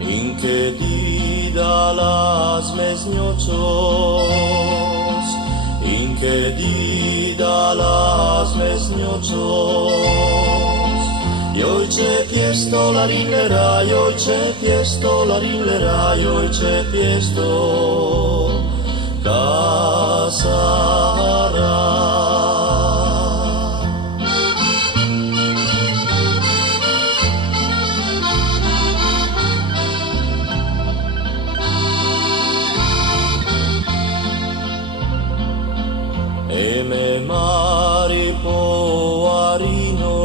Inke di dalas mesniochos, inke di dalas mesniochos. Jojče piesto la rinera, jojče piesto la rinera, jojče piesto casara. Eme mari poarino,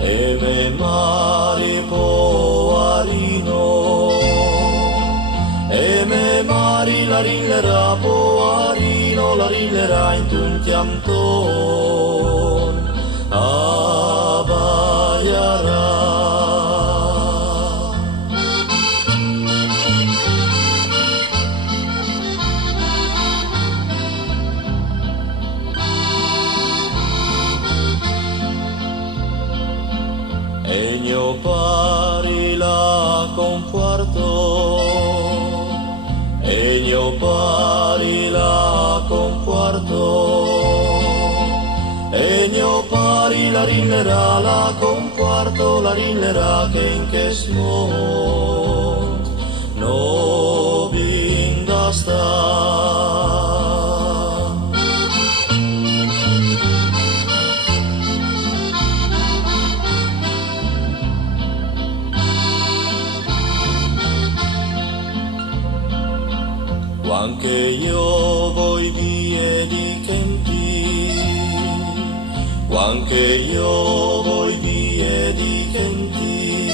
eme mari poarino, eme mari la rinera poarino, la rinera in tuntiam ton abaiara. Egno pari la conforto, egno pari la conforto, egno pari la rinera la conforto, la rinera che in che smont no vinda sta. Anche io voi vie di Kenti, anche io voi vie di Kenti.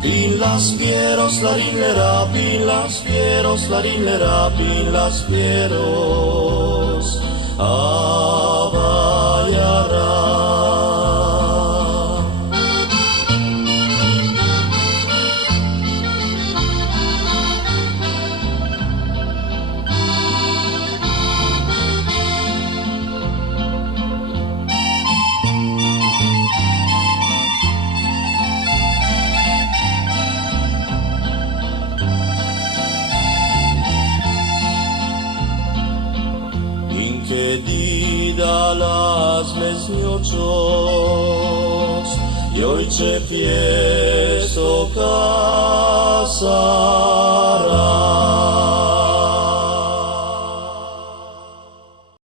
Pin las fieros la rinera, pin las fieros la rinera, pin las fieros abaiara. Que di dalas mesniochos, jojče piesto casara.